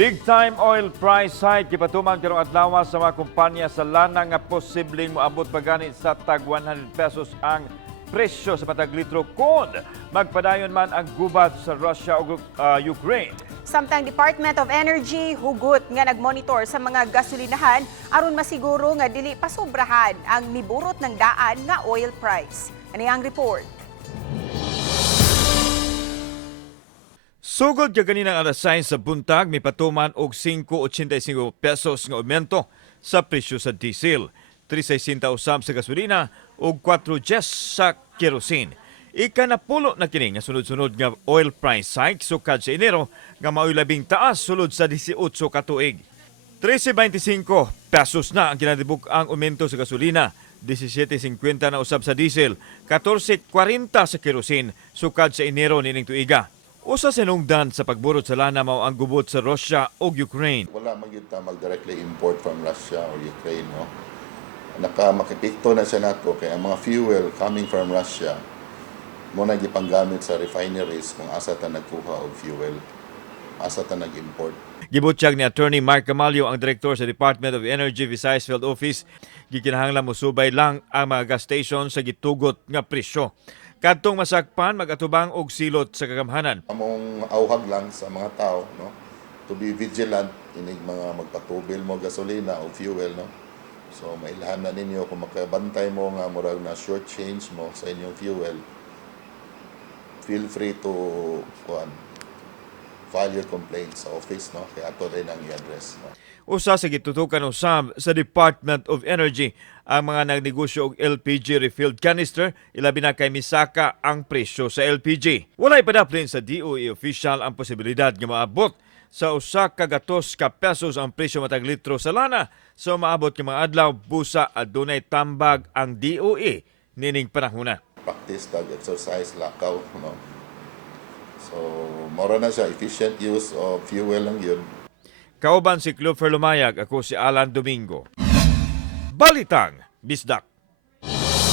Big time oil price hike gipatuman karong adlaw sa mga kumpanya sa lana nga posibleng moabot pa gani sa tag 100 pesos ang presyo sa matag litro kung magpadayon man ang gubat sa Russia o Ukraine. Samtang Department of Energy hugot nga nagmonitor sa mga gasolinahan aron masiguro nga dili pasobrahan ang miburot ng daan nga oil price. Ani ang report? Sugod ka ganinang alas 6 sa buntag, may patuman og 5.85 pesos nga aumento sa presyo sa diesel, 3.60 usab sa gasolina ug 4.10 sa kerosene. Ikanapulo na kini nga sunod-sunod nga oil price hike sukad sa Enero nga mao'y labing taas sulod sa 18 ka tuig. 13.25 pesos na ang kinatibuk ang aumento sa gasolina, 17.50 na usab sa diesel, 14.40 sa kerosene sukad sa Enero nining tuiga. Usa sinungdan sa pagburot sa lana mao ang gubot sa Russia ug Ukraine. Wala man yun mag-directly import from Russia or Ukraine. No? Makipikto na siya nato kaya ang mga fuel coming from Russia muna gipanggamit sa refineries kung asa ta nagkuha og fuel, asa ta nag-import. Gibutyag ni Attorney Mark Camalio, ang direktor sa Department of Energy Visayas Field Office, gikinahanglan musubay lang ang mga gas station sa gitugot nga presyo. Kadtong masakpan magatubang og silot sa kagamhanan. Among auhag lang sa mga tao, no, to be vigilant inig mga magpatubil mo gasolina o fuel, no. So mailahan na ninyo kung makabantay mo nga murag na short change mo sa inyong fuel. Feel free to file your complaint sa office, no, kaya ato rin ang i-address, no. Usa sa gitutukan usab sa Department of Energy ang mga nagnegosyo og LPG refilled canister, ilabi na kay misaka ang presyo sa LPG. Walay padaplin sa DOE official ang posibilidad nga maabot sa usa ka gatos ka pesos ang presyo matag litro sa lana. So maabot nga mga adlaw busa adunay tambag ang DOE nining panahona. Practice tag exercise lakaw, no. So mora na siya efficient use of fuel lang yun. Kauban si Clover Lumayag, ako si Alan Domingo. Balitang Bisdak.